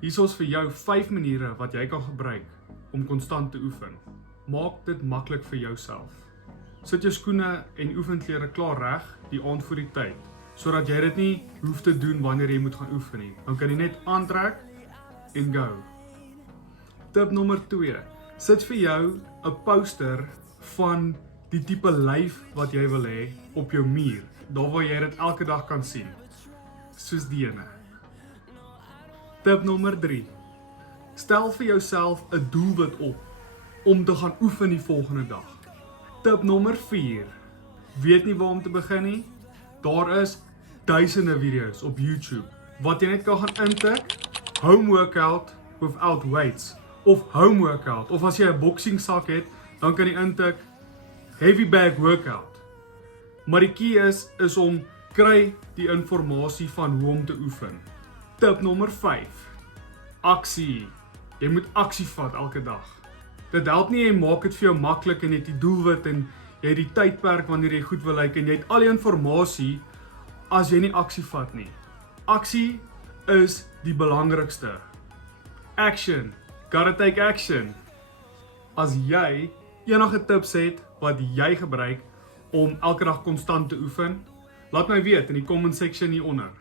Hier is vir jou 5 maniere wat jy kan gebruik om konstant te oefen. Maak dit maklik vir jouself. Sit jou skoene en oefenklere klaar reg die aand voor die tyd, sodat jy dit nie hoef te doen wanneer jy moet gaan oefen nie. Dan kan jy net aantrek en go. Tip nommer 2. Sit vir jou 'n poster van die tipe lyf wat jy wil hê op jou muur, daar waar jy dit elke dag kan sien, soos die ene. Tip nommer 3. Stel vir jouself 'n doelwit op om te gaan oefen die volgende dag. Tip nommer 4. Weet nie waar om te begin nie? Daar is duisende video's op YouTube wat jy net kan gaan intik, home workout without weights, of home workout, of as jy 'n boxing sak het, dan kan jy intik heavy bag workout. Maar die key is om kry die inligting van hoe om te oefen. Tip nommer 5. Aksie. Jy moet aksie vat elke dag. Dit help nie jy maak dit vir jou maklik en jy het die doelwit en jy het die tydperk wanneer jy goed wil lyk en jy het al die inligting as jy nie aksie vat nie. Aksie is die belangrikste. Action. Gotta take action. As jy enige tips het wat jy gebruik om elke dag konstant te oefen, laat my weet in die comment section hieronder.